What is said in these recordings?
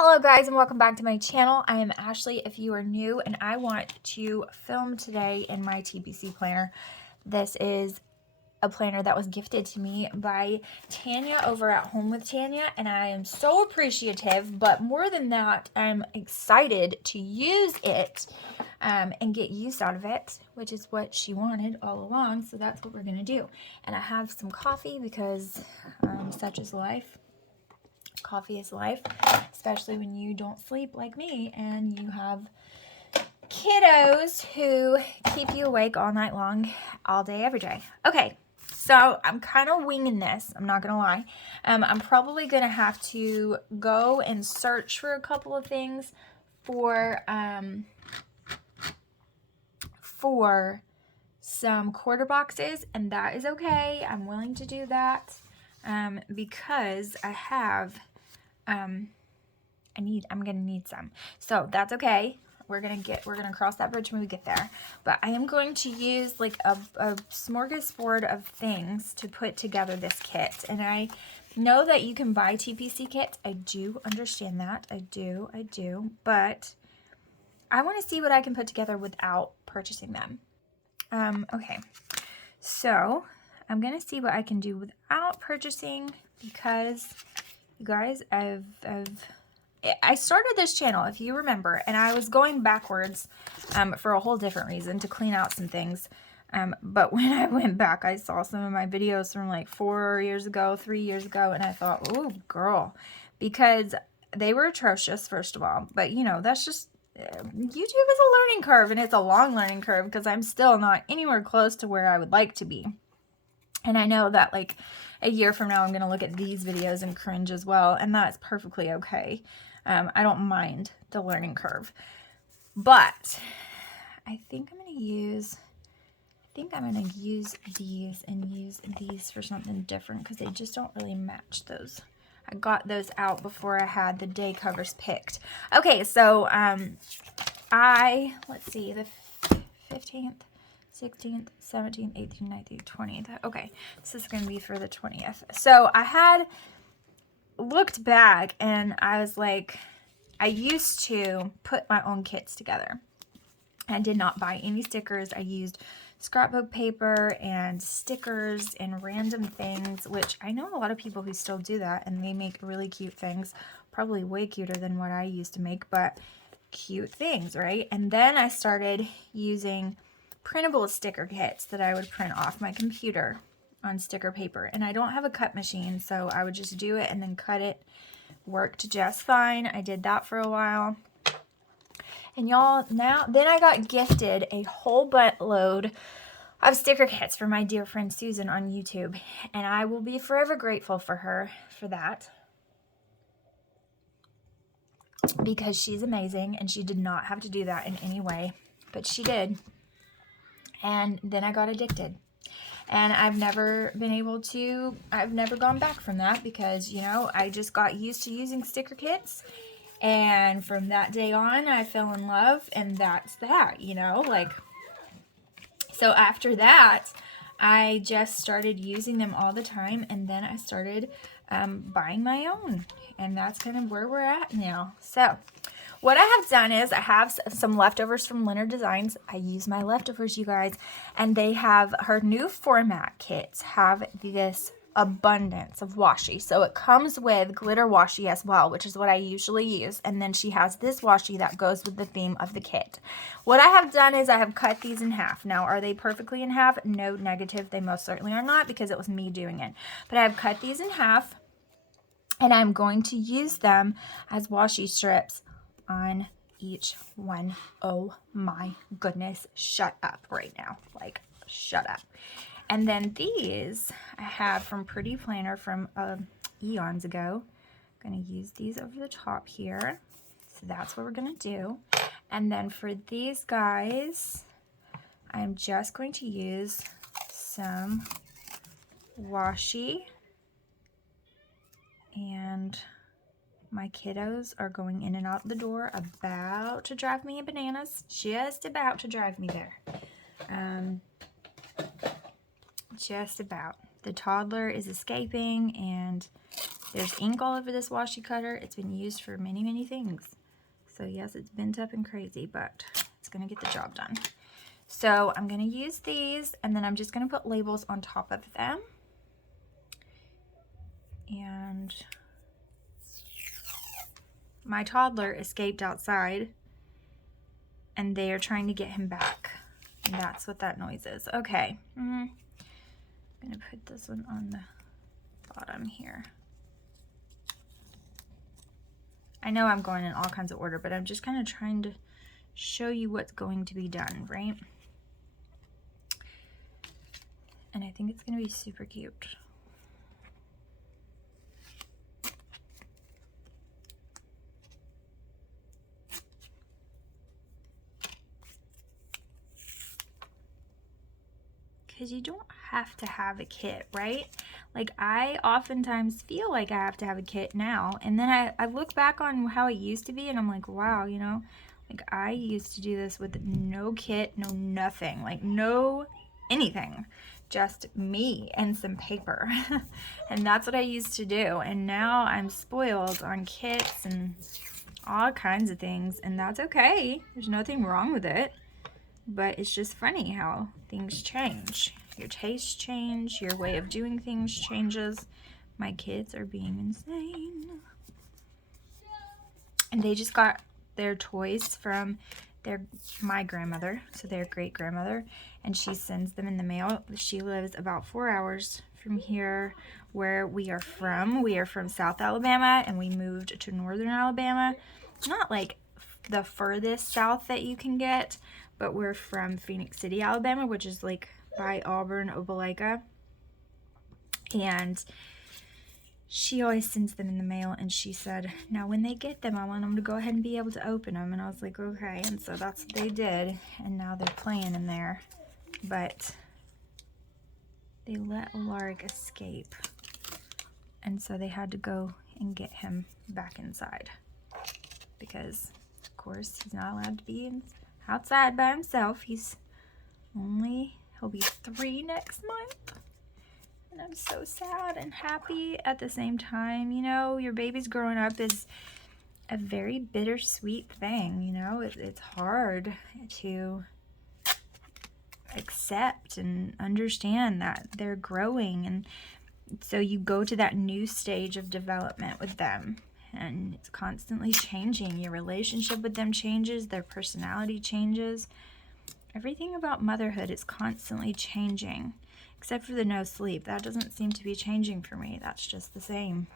Hello guys and welcome back to my channel. I am Ashley if you are new, and I want to film today in my TPC planner. This is a planner that was gifted to me by Tanya over at Home with Tanya, and I am so appreciative, but more than that, I'm excited to use it and get use out of it, which is what she wanted all along, so that's what we're going to do. And I have some coffee because such is life. Coffee is life, especially when you don't sleep like me and you have kiddos who keep you awake all night long, all day, every day. Okay, so I'm kind of winging this. I'm not going to lie. I'm probably going to have to go and search for a couple of things for some quarter boxes, and that is okay. I'm willing to do that because I have I'm gonna need some, so that's okay. We're gonna cross that bridge when we get there. But I am going to use like a smorgasbord of things to put together this kit, and I know that you can buy TPC kits. I do understand that. I do, but I want to see what I can put together without purchasing them. Okay, so I'm gonna see what I can do without purchasing, because you guys, I started this channel, if you remember, and I was going backwards for a whole different reason, to clean out some things. But when I went back, I saw some of my videos from like 4 years ago, 3 years ago, and I thought, oh, girl, because they were atrocious, first of all. But, you know, that's just, YouTube is a learning curve, and it's a long learning curve, because I'm still not anywhere close to where I would like to be. And I know that like a year from now, I'm going to look at these videos and cringe as well. And that's perfectly okay. I don't mind the learning curve. But I think I'm going to use these and use these for something different, because they just don't really match those. I got those out before I had the day covers picked. Okay, so let's see, the 15th. 16th, 17th, 18th, 19th, 20th. Okay, this is going to be for the 20th. So I had looked back and I was like, I used to put my own kits together. I did not buy any stickers. I used scrapbook paper and stickers and random things, which I know a lot of people who still do that, and they make really cute things, probably way cuter than what I used to make, but cute things, right? And then I started using printable sticker kits that I would print off my computer on sticker paper. And I don't have a cut machine, so I would just do it and then cut it. Worked just fine. I did that for a while. And y'all, then I got gifted a whole buttload of sticker kits from my dear friend Susan on YouTube. And I will be forever grateful for her for that, because she's amazing and she did not have to do that in any way, but she did. And then I got addicted, and I've never gone back from that, because, you know, I just got used to using sticker kits, and from that day on, I fell in love, and that's that, you know, like, so after that, I just started using them all the time, and then I started buying my own, and that's kind of where we're at now. So what I have done is I have some leftovers from Leonard Designs. I use my leftovers, you guys, and they have, her new format kits have this abundance of washi. So it comes with glitter washi as well, which is what I usually use, and then she has this washi that goes with the theme of the kit. What I have done is I have cut these in half. Now, are they perfectly in half? No, negative. They most certainly are not, because it was me doing it. But I have cut these in half, and I'm going to use them as washi strips on each one. Oh my goodness, shut up right now, like shut up. And then these I have from Pretty Planner from eons ago. I'm going to use these over the top here, so that's what we're going to do. And then for these guys, I'm just going to use some washi, and my kiddos are going in and out the door, about to drive me bananas, just about to drive me there. Just about. The toddler is escaping, and There's ink all over this washi cutter. It's been used for many, many things. So yes, it's bent up and crazy, but it's going to get the job done. So I'm going to use these, and then I'm just going to put labels on top of them. And my toddler escaped outside, and they are trying to get him back. And that's what that noise is. Okay. I'm going to put this one on the bottom here. I know I'm going in all kinds of order, but I'm just kind of trying to show you what's going to be done, right? And I think it's going to be super cute. Because you don't have to have a kit, right? Like, I oftentimes feel like I have to have a kit now. And then I look back on how it used to be, and I'm like, wow, you know, like I used to do this with no kit, no nothing, like no anything, just me and some paper. And that's what I used to do. And now I'm spoiled on kits and all kinds of things, and that's okay. There's nothing wrong with it. But it's just funny how things change. Your tastes change, your way of doing things changes. My kids are being insane. And they just got their toys from my grandmother, so their great-grandmother, and she sends them in the mail. She lives about 4 hours from here where we are from. We are from South Alabama, and we moved to Northern Alabama. Not like the furthest south that you can get, but we're from Phoenix City, Alabama, which is like by Auburn, Opelika. And she always sends them in the mail, and she said, now when they get them, I want them to go ahead and be able to open them. And I was like, okay. And so that's what they did, and now they're playing in there. But they let Alaric escape, and so they had to go and get him back inside, because of course he's not allowed to be outside by himself. He'll be 3 next month. And I'm so sad and happy at the same time. You know, your baby's growing up is a very bittersweet thing, you know. It's hard to accept and understand that they're growing, and so you go to that new stage of development with them, and it's constantly changing. Your relationship with them changes, their personality changes. Everything about motherhood is constantly changing, except for the no sleep. That doesn't seem to be changing for me. That's just the same.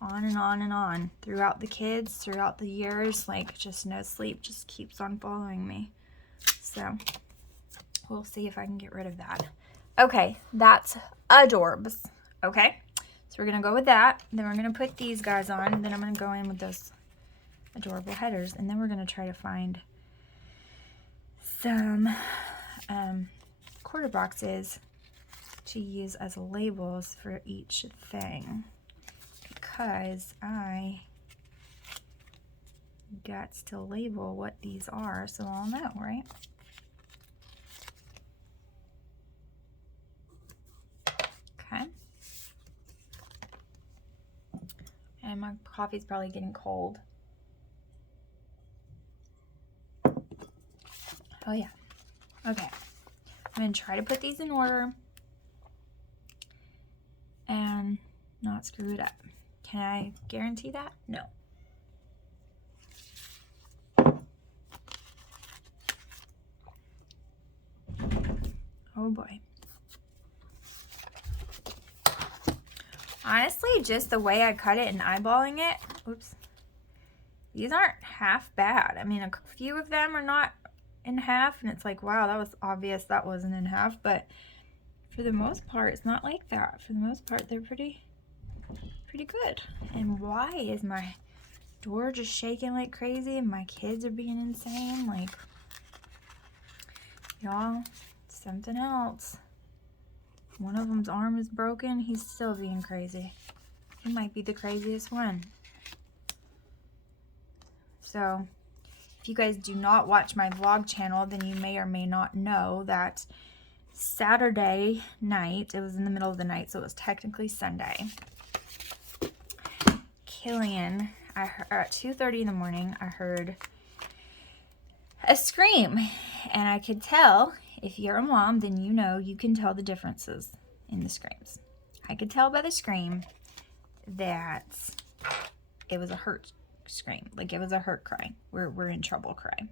On and on and on. Throughout the kids, throughout the years, like, just no sleep just keeps on following me. So we'll see if I can get rid of that. Okay, that's adorbs. Okay, so we're going to go with that. Then we're going to put these guys on. And then I'm going to go in with those adorable headers. And then we're going to try to find some quarter boxes to use as labels for each thing, because I got to label what these are so I'll know, right? Okay. And my coffee's probably getting cold. Oh yeah. Okay. I'm going to try to put these in order and not screw it up. Can I guarantee that? No. Oh boy. Honestly, just the way I cut it and eyeballing it, oops, these aren't half bad. I mean, a few of them are not in half, and it's like, wow, that was obvious that wasn't in half, but for the most part, it's not like that. For the most part, they're pretty good. And why is my door just shaking like crazy and my kids are being insane? Like, y'all, something else. One of them's arm is broken. He's still being crazy. He might be the craziest one. So if you guys do not watch my vlog channel, then you may or may not know that Saturday night, it was in the middle of the night, so it was technically Sunday, Killian, at 2:30 in the morning, I heard a scream, and I could tell, if you're a mom, then you know you can tell the differences in the screams. I could tell by the scream that it was a hurt scream, like it was a hurt cry. We're in trouble cry.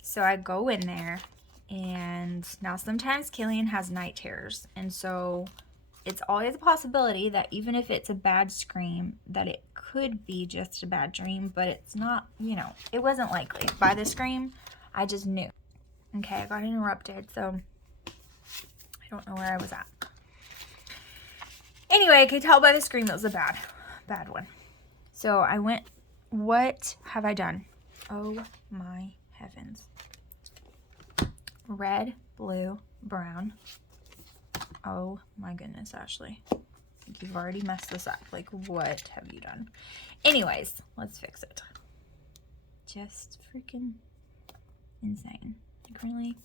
So I go in there, and now sometimes Killian has night terrors, and so it's always a possibility that even if it's a bad scream, that it could be just a bad dream, but it's not, you know, it wasn't likely. By the scream, I just knew. Okay, I got interrupted, so I don't know where I was at. Anyway, I could tell by the scream it was a bad one. So I went, what have I done? Oh my heavens. Red, blue, brown. Oh my goodness, Ashley. You've already messed this up. Like, what have you done? Anyways, let's fix it. Just freaking insane. Like, really?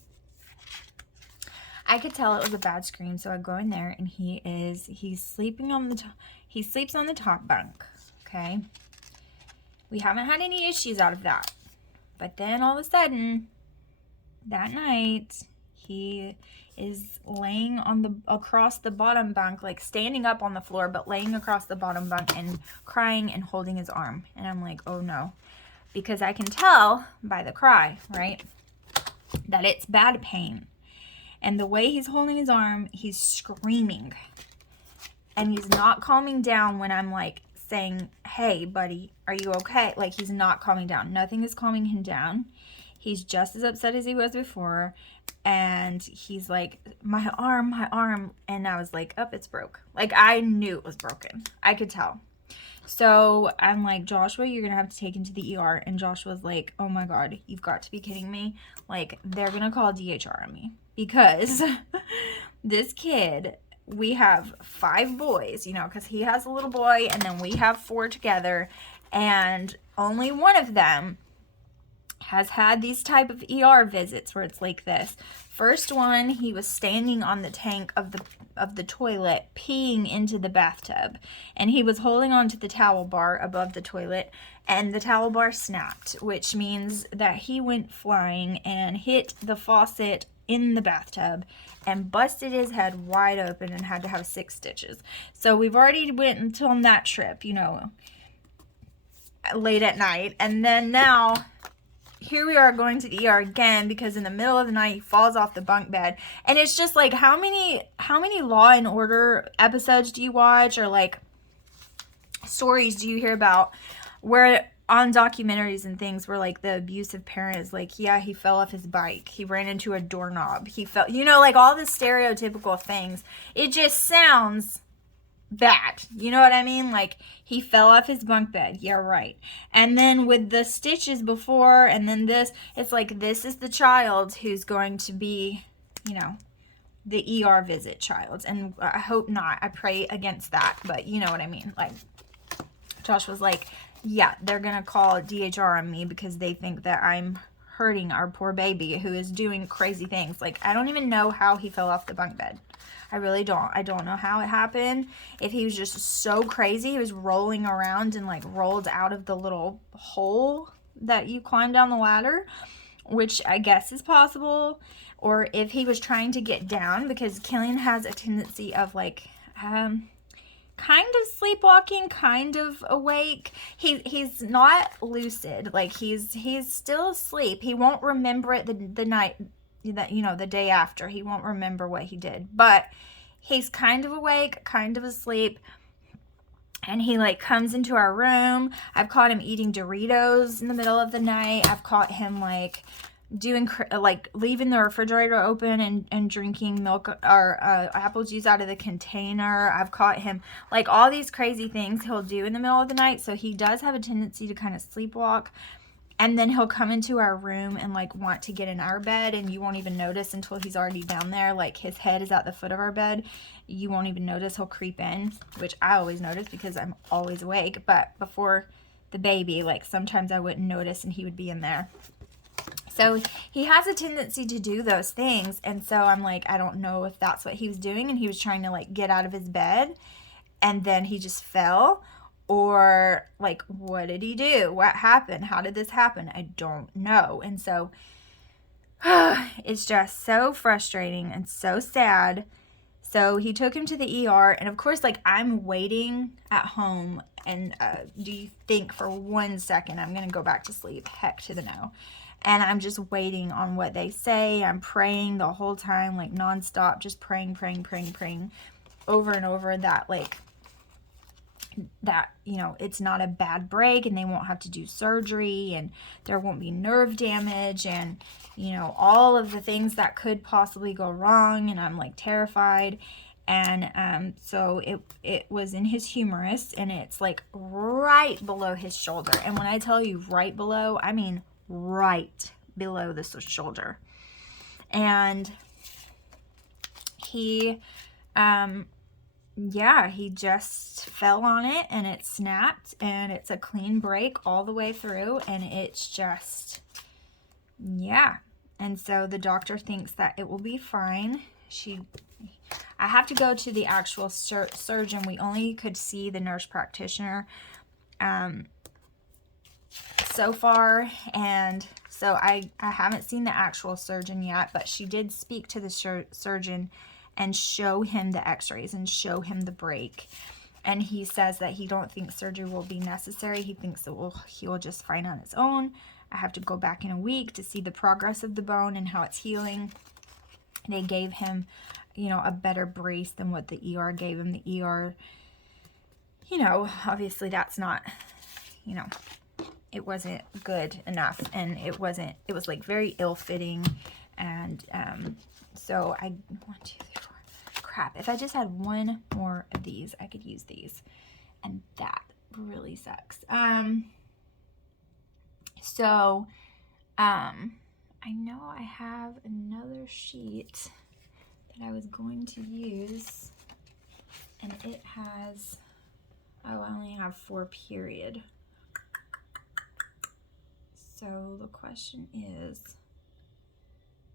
I could tell it was a bad scream, so I go in there, and he's sleeping on the he sleeps on the top bunk. Okay? We haven't had any issues out of that. But then all of a sudden, that night, he is laying on across the bottom bunk, like standing up on the floor, but laying across the bottom bunk and crying and holding his arm. And I'm like, oh no. Because I can tell by the cry, right, that it's bad pain. And the way he's holding his arm, he's screaming. And he's not calming down when I'm like saying, hey buddy, are you okay? Like, he's not calming down. Nothing is calming him down. He's just as upset as he was before. And he's like, my arm. And I was like, oh, it's broke. Like, I knew it was broken. I could tell. So I'm like, Joshua, you're going to have to take him to the ER. And Joshua's like, oh my God, you've got to be kidding me. Like, they're going to call DHR on me. Because this kid, we have 5 boys, you know, because he has a little boy. And then we have 4 together. And only one of them has had these type of ER visits where it's like this. First one, he was standing on the tank of the toilet, peeing into the bathtub, and he was holding on to the towel bar above the toilet, and the towel bar snapped, which means that he went flying and hit the faucet in the bathtub and busted his head wide open and had to have 6 stitches. So we've already went on that trip, you know, late at night, and then now here we are going to the ER again because in the middle of the night he falls off the bunk bed. And it's just like, how many Law and Order episodes do you watch, or like stories do you hear about where on documentaries and things where like the abusive parent is like, yeah, he fell off his bike, he ran into a doorknob, he fell, you know, like all the stereotypical things. It just sounds bad, you know what I mean? Like, he fell off his bunk bed, yeah, right. And then with the stitches before, and then this, it's like, this is the child who's going to be, you know, the ER visit child. And I hope not, I pray against that, but you know what I mean? Like, Josh was like, yeah, they're gonna call DHR on me because they think that I'm hurting our poor baby who is doing crazy things. Like, I don't even know how he fell off the bunk bed. I really don't. I don't know how it happened. If he was just so crazy, he was rolling around and like rolled out of the little hole that you climb down the ladder, which I guess is possible. Or if he was trying to get down, because Killian has a tendency of like, kind of sleepwalking, kind of awake. He's not lucid. Like, he's still asleep. He won't remember it the night that, you know, the day after. He won't remember what he did, but he's kind of awake, kind of asleep. And he like comes into our room. I've caught him eating Doritos in the middle of the night. I've caught him like doing like leaving the refrigerator open and drinking milk or apple juice out of the container. I've caught him like all these crazy things he'll do in the middle of the night. So he does have a tendency to kind of sleepwalk. And then he'll come into our room and like want to get in our bed, and you won't even notice until he's already down there. Like, his head is at the foot of our bed. You won't even notice. He'll creep in, which I always notice because I'm always awake. But before the baby, like sometimes I wouldn't notice and he would be in there. So he has a tendency to do those things. And so I'm like, I don't know if that's what he was doing and he was trying to like get out of his bed and then he just fell, or like, what did he do? What happened? How did this happen? I don't know. And so it's just so frustrating and so sad. So he took him to the ER, and of course, like, I'm waiting at home, and do you think for 1 second I'm gonna go back to sleep? Heck to the no. And I'm just waiting on what they say. I'm praying the whole time, like nonstop, just praying over and over that, like, that, you know, it's not a bad break and they won't have to do surgery and there won't be nerve damage and, you know, all of the things that could possibly go wrong. And I'm like terrified. And so it was in his humerus, and it's like right below his shoulder. And when I tell you right below, I mean right below the shoulder. And he yeah, he just fell on it and it snapped, and it's a clean break all the way through, and it's just, yeah. And so the doctor thinks that it will be fine. I have to go to the actual surgeon. We only could see the nurse practitioner so far, and so I haven't seen the actual surgeon yet, but she did speak to the surgeon and show him the x-rays and show him the break. And he says that he don't think surgery will be necessary. He thinks that he will just fine on its own. I have to go back in a week to see the progress of the bone and how it's healing. They gave him, you know, a better brace than what the ER gave him. The ER, you know, obviously that's not, you know, it wasn't good enough, and it was like very ill-fitting. And so 1, 2, 3, 4. Crap, if I just had one more of these, I could use these, and that really sucks. So I know I have another sheet that I was going to use, and it has, oh, I only have 4 period. So the question is,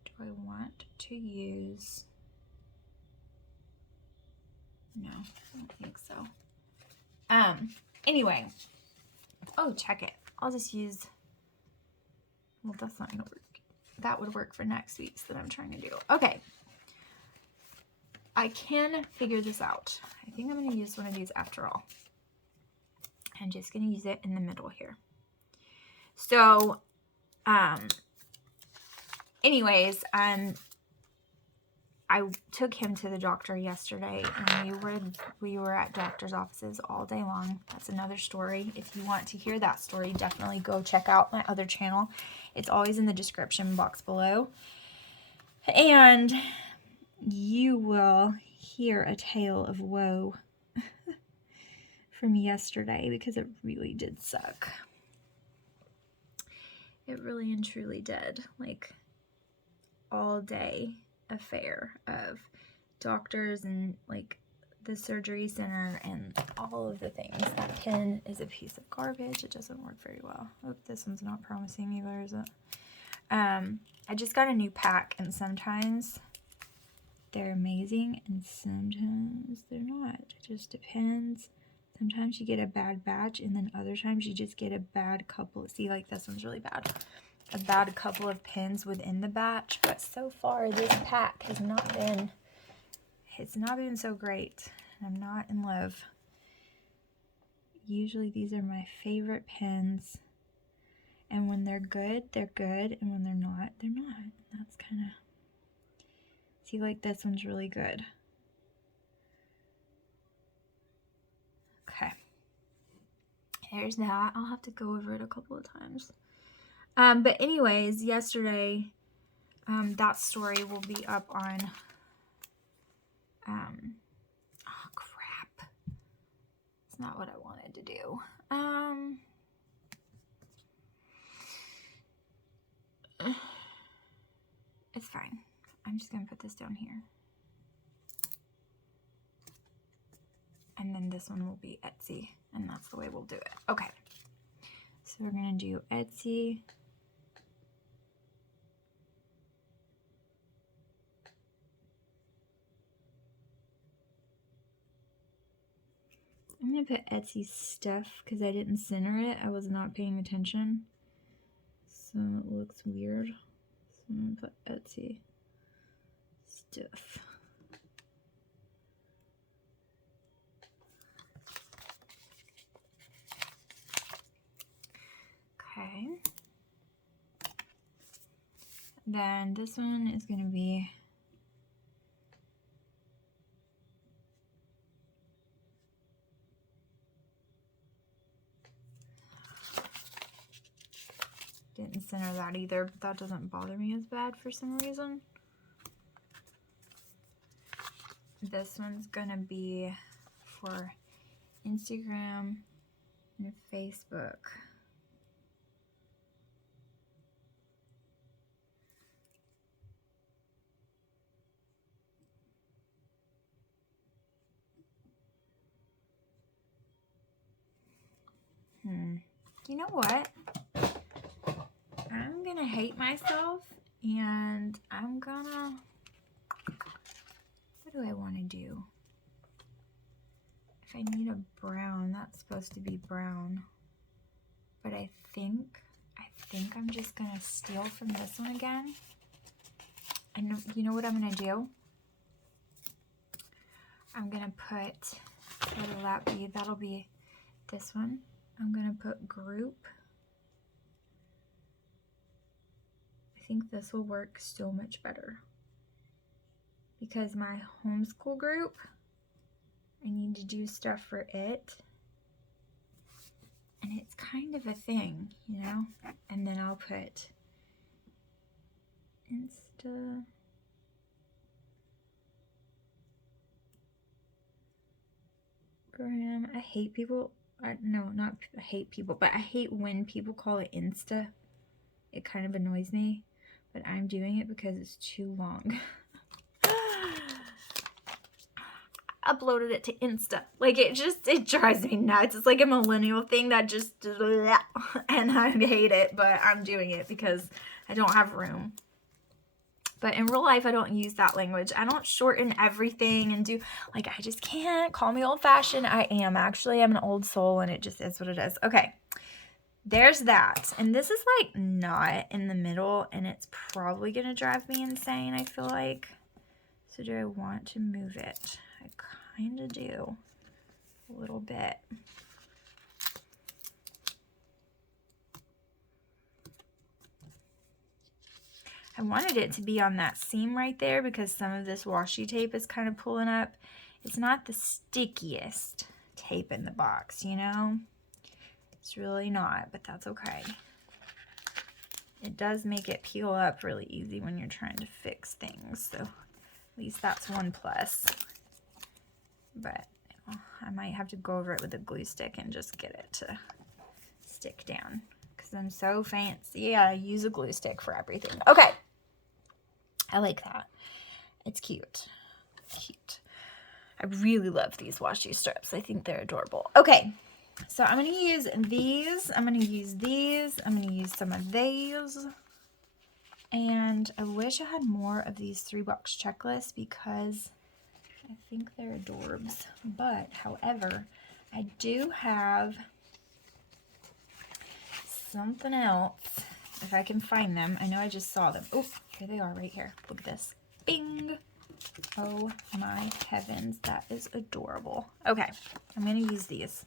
do I want to use, no, I don't think so. Anyway, oh, check it. I'll just use, well, that's not gonna work. That would work for next week's that I'm trying to do. Okay. I can figure this out. I think I'm gonna use one of these after all. I'm just gonna use it in the middle here. So, anyways, I took him to the doctor yesterday, and we were at doctor's offices all day long. That's another story. If you want to hear that story, definitely go check out my other channel. It's always in the description box below. And you will hear a tale of woe from yesterday, because it really did suck. It really and truly did. Like, all day affair of doctors and like the surgery center and all of the things. That pin is a piece of garbage. It doesn't work very well. Oh, this one's not promising either, is it? I just got a new pack, and sometimes they're amazing and sometimes they're not. It just depends. Sometimes you get a bad batch, and then other times you just get a bad couple. See, like this one's really bad. A bad couple of pins within the batch, but so far this pack has not been, it's not been so great. I'm not in love. Usually these are my favorite pins, and when they're good, and when they're not, they're not. That's kind of, see, like this one's really good. Okay, there's that. I'll have to go over it a couple of times. But anyways, yesterday, that story will be up on, oh crap, it's not what I wanted to do. It's fine. I'm just going to put this down here. And then this one will be Etsy, and that's the way we'll do it. Okay. So we're going to do Etsy. I'm going to put Etsy stuff because I didn't center it. I was not paying attention. So it looks weird. So I'm going to put Etsy stuff. Okay. Then this one is going to be didn't center that either, but that doesn't bother me as bad for some reason. This one's going to be for Instagram and Facebook. You know what? I'm gonna hate myself and I'm gonna, what do I want to do? If I need a brown, that's supposed to be brown. But I think I'm just gonna steal from this one again. And you know what I'm gonna do? I'm gonna put, that'll be this one. I'm gonna put group. I think this will work so much better because my homeschool group, I need to do stuff for it. And it's kind of a thing, you know? And then I'll put Instagram. I hate people. No, not I hate people, but I hate when people call it Insta. It kind of annoys me, but I'm doing it because it's too long. Uploaded it to Insta. Like it drives me nuts. It's like a millennial thing that just, and I hate it, but I'm doing it because I don't have room. But in real life, I don't use that language. I don't shorten everything and do, like, I just can't. Call me old-fashioned. I am. Actually, I'm an old soul, and it just is what it is. Okay. There's that. And this is, like, not in the middle, and it's probably going to drive me insane, I feel like. So do I want to move it? I kind of do. A little bit. I wanted it to be on that seam right there because some of this washi tape is kind of pulling up. It's not the stickiest tape in the box, you know? It's really not, but that's okay. It does make it peel up really easy when you're trying to fix things, so at least that's one plus. But I might have to go over it with a glue stick and just get it to stick down because I'm so fancy. I use a glue stick for everything. Okay. I like that. It's cute. Cute. I really love these washi strips. I think they're adorable. Okay, so I'm going to use these. I'm going to use these. I'm going to use some of these. And I wish I had more of these 3-box checklists because I think they're adorbs. But, however, I do have something else. If I can find them. I know I just saw them. Oh, here they are right here. Look at this. Bing. Oh my heavens. That is adorable. Okay. I'm going to use these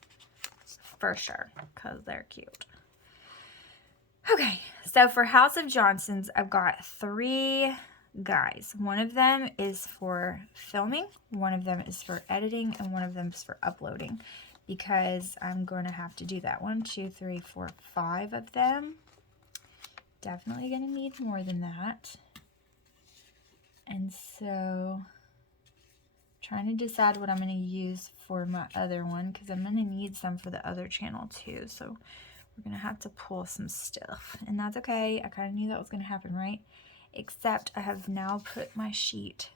for sure because they're cute. Okay. So for House of Johnson's, I've got 3 guys. One of them is for filming. One of them is for editing. And one of them is for uploading because I'm going to have to do that. 1, 2, 3, 4, 5 of them. Definitely going to need more than that. And so, trying to decide what I'm going to use for my other one because I'm going to need some for the other channel too. So, we're going to have to pull some stuff. And that's okay. I kind of knew that was going to happen, right? Except I have now put my sheet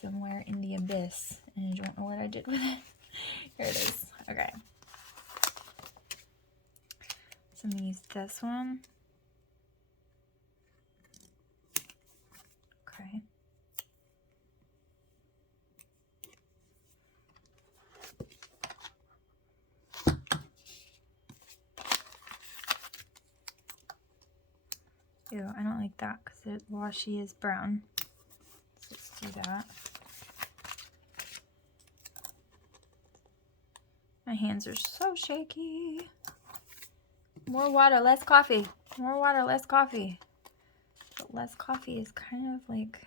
somewhere in the abyss. And I don't know what I did with it. Here it is. Okay. So, I'm going to use this one. Okay. Ew, I don't like that because washi is brown. So let's do that. My hands are so shaky. More water, less coffee. More water, less coffee. But less coffee is kind of like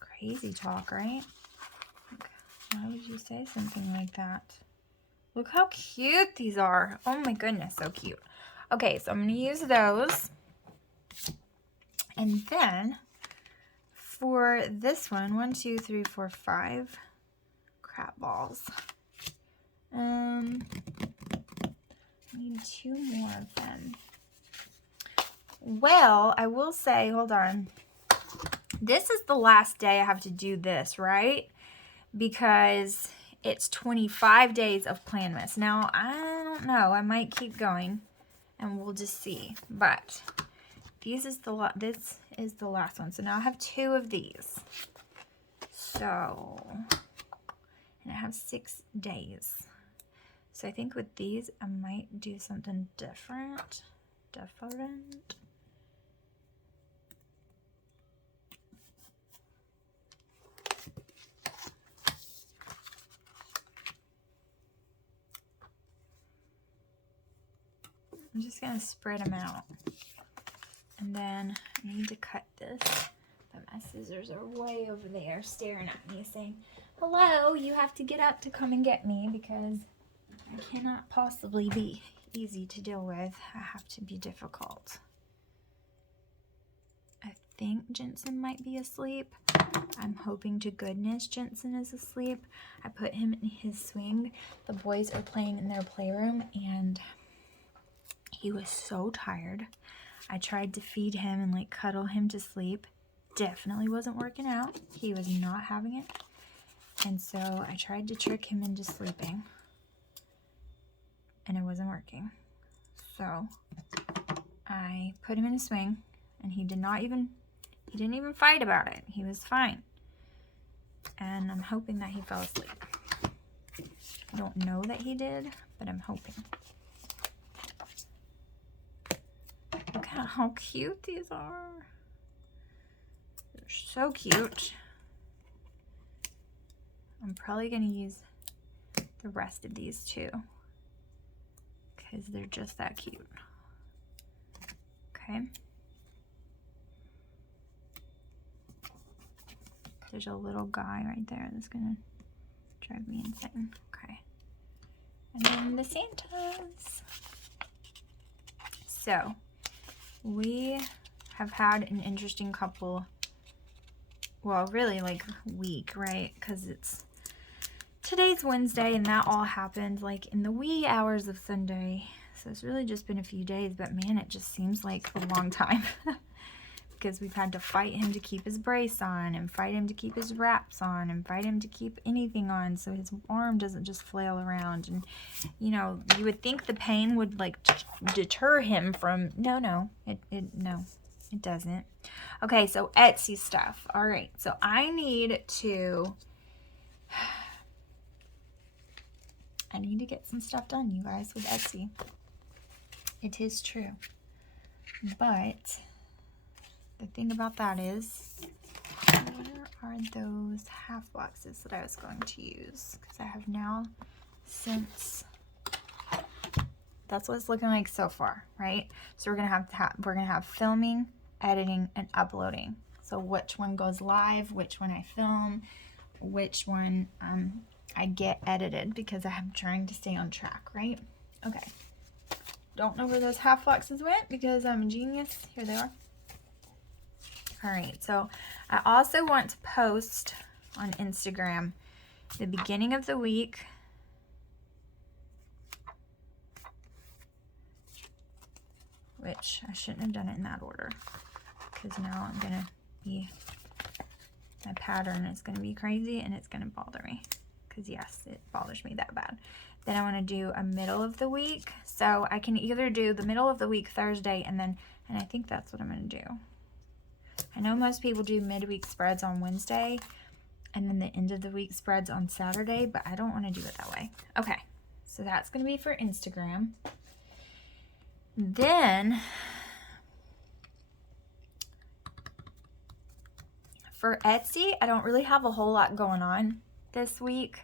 crazy talk, right? Like, why would you say something like that? Look how cute these are. Oh my goodness, so cute. Okay, so I'm going to use those. And then for this one, 1, 2, 3, 4, 5 crap balls. I need 2 more of them. Well, I will say, hold on. This is the last day I have to do this, right? Because it's 25 days of Planmas. Now, I don't know. I might keep going and we'll just see. But this is the last one. So now I have 2 of these. So, and I have 6 days. So I think with these, I might do something different. I'm just gonna spread them out. And then I need to cut this, but my scissors are way over there staring at me saying, hello, you have to get up to come and get me because I cannot possibly be easy to deal with. I have to be difficult. I think Jensen might be asleep. I'm hoping to goodness Jensen is asleep. I put him in his swing. The boys are playing in their playroom and he was so tired. I tried to feed him and like cuddle him to sleep. Definitely wasn't working out. He was not having it. And so I tried to trick him into sleeping. And it wasn't working. So I put him in a swing and he didn't even fight about it. He was fine. And I'm hoping that he fell asleep. I don't know that he did, but I'm hoping. Look at how cute these are. They're so cute. I'm probably going to use the rest of these too, because they're just that cute. Okay. There's a little guy right there that's going to drive me insane. Okay. And then the Santas. So, we have had an interesting couple, well, really like week, right? Because today's Wednesday and that all happened like in the wee hours of Sunday. So it's really just been a few days, but man, it just seems like a long time. Because we've had to fight him to keep his brace on and fight him to keep his wraps on and fight him to keep anything on so his arm doesn't just flail around. And you know, you would think the pain would like deter him from, no, it doesn't. Okay, so Etsy stuff. All right, so I need to get some stuff done, you guys, with Etsy. It is true. But the thing about that is, where are those half boxes that I was going to use? Because I have now since, that's what it's looking like so far, right? So we're gonna have filming, editing, and uploading. So which one goes live, which one I film, which one I get edited, because I'm trying to stay on track, right? Okay. Don't know where those half boxes went because I'm a genius. Here they are. All right, so I also want to post on Instagram the beginning of the week, which I shouldn't have done it in that order, because now I'm gonna be, my pattern is gonna be crazy and it's gonna bother me, because yes, it bothers me that bad. Then I want to do a middle of the week, so I can either do the middle of the week Thursday and I think that's what I'm gonna do. I know most people do midweek spreads on Wednesday and then the end of the week spreads on Saturday, but I don't want to do it that way. Okay, so that's going to be for Instagram. Then for Etsy, I don't really have a whole lot going on this week.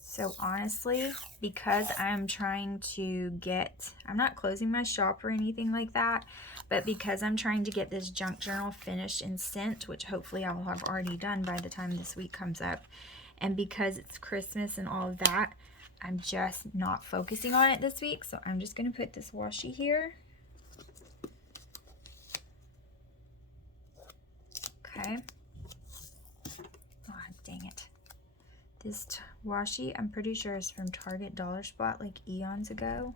So honestly, because I'm trying to get, I'm not closing my shop or anything like that, but because I'm trying to get this junk journal finished and sent, which hopefully I will have already done by the time this week comes up, and because it's Christmas and all of that, I'm just not focusing on it this week. So I'm just going to put this washi here. Okay. Oh, dang it. This washi, I'm pretty sure is from Target Dollar Spot like eons ago.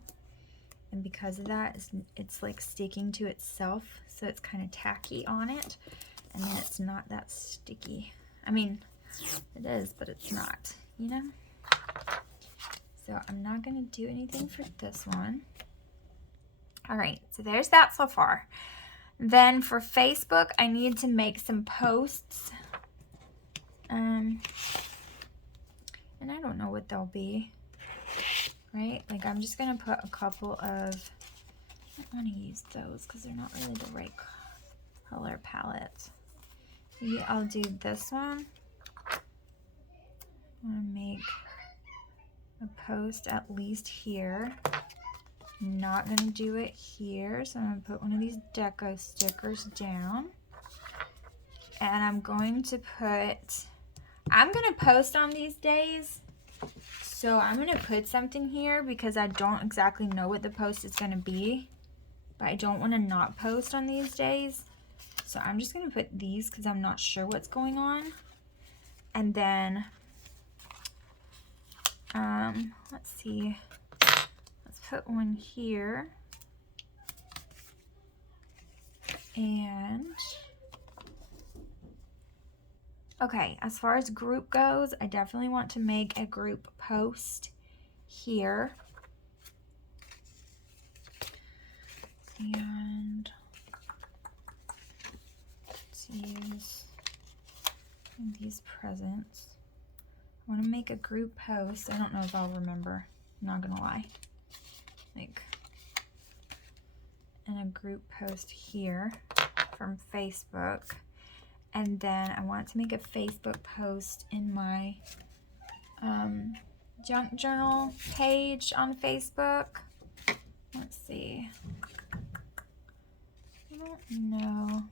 And because of that, it's like sticking to itself. So it's kind of tacky on it. And then it's not that sticky. I mean, it is, but it's not, you know? So I'm not going to do anything for this one. All right, so there's that so far. Then for Facebook, I need to make some posts. And I don't know what they'll be, right? Like I'm just going to put a couple of, I don't want to use those because they're not really the right color palette. Maybe I'll do this one. I want to make a post at least here. I'm not going to do it here, so I'm going to put one of these deco stickers down. And I'm going to post on these days, so I'm going to put something here because I don't exactly know what the post is going to be, but I don't want to not post on these days. So I'm just going to put these because I'm not sure what's going on. And then, let's see, let's put one here. And okay, as far as group goes, I definitely want to make a group post here. And let's use these presents. I want to make a group post. I don't know if I'll remember, I'm not gonna lie. Like, and a group post here from Facebook. And then I want to make a Facebook post in my junk journal page on Facebook. Let's see. I don't know.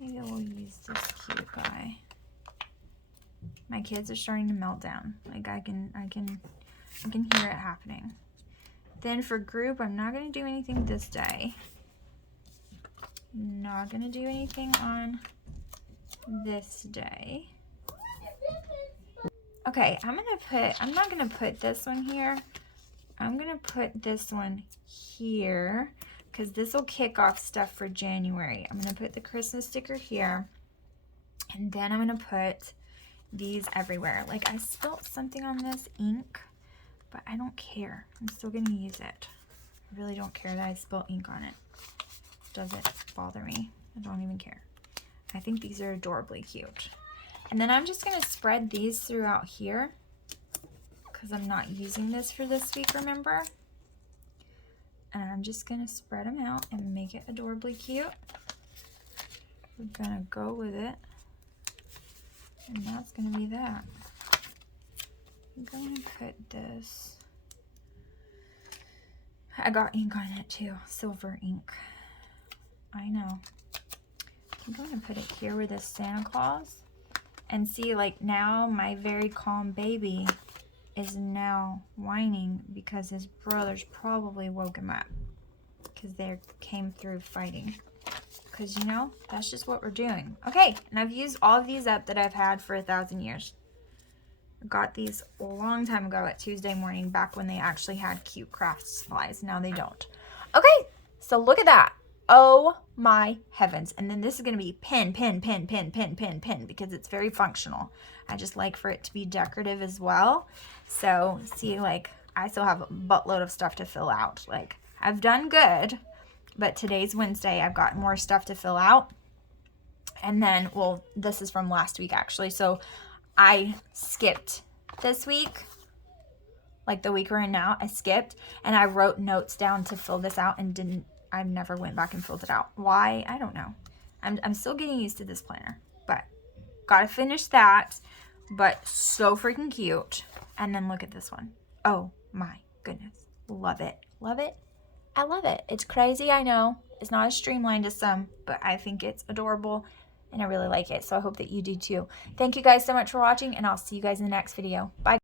Maybe we'll use this cute guy. My kids are starting to melt down. Like I can hear it happening. Then for group, I'm not going to do anything this day. Not going to do anything on this day. Okay, I'm not going to put this one here. I'm going to put this one here because this will kick off stuff for January. I'm going to put the Christmas sticker here. And then I'm going to put these everywhere. Like I spilled something on this ink, but I don't care. I'm still going to use it. I really don't care that I spilled ink on it. Doesn't bother me. I don't even care. I think these are adorably cute. And then I'm just going to spread these throughout here because I'm not using this for this week, remember? And I'm just going to spread them out and make it adorably cute. We're going to go with it. And that's going to be that. I'm going to put this. I got ink on it too. Silver ink. I know. I'm going to put it here with this Santa Claus. And see, like now my very calm baby is now whining because his brothers probably woke him up. Because they came through fighting. Because, you know, that's just what we're doing. Okay, and I've used all of these up that I've had for 1,000 years. I got these a long time ago at Tuesday morning, back when they actually had cute craft supplies. Now they don't. Okay, so look at that. Oh my heavens. And then this is going to be pin, because it's very functional. I just like for it to be decorative as well. So, see, like, I still have a buttload of stuff to fill out. Like, I've done good, but today's Wednesday. I've got more stuff to fill out. And then, well, this is from last week, actually. So, I skipped this week, like the week we're in now, I skipped and I wrote notes down to fill this out and I never went back and filled it out. Why? I don't know. I'm still getting used to this planner, but gotta finish that. But so freaking cute. And then look at this one. Oh my goodness. Love it. Love it. I love it. It's crazy, I know. It's not as streamlined as some, but I think it's adorable and I really like it. So I hope that you do too. Thank you guys so much for watching, and I'll see you guys in the next video. Bye.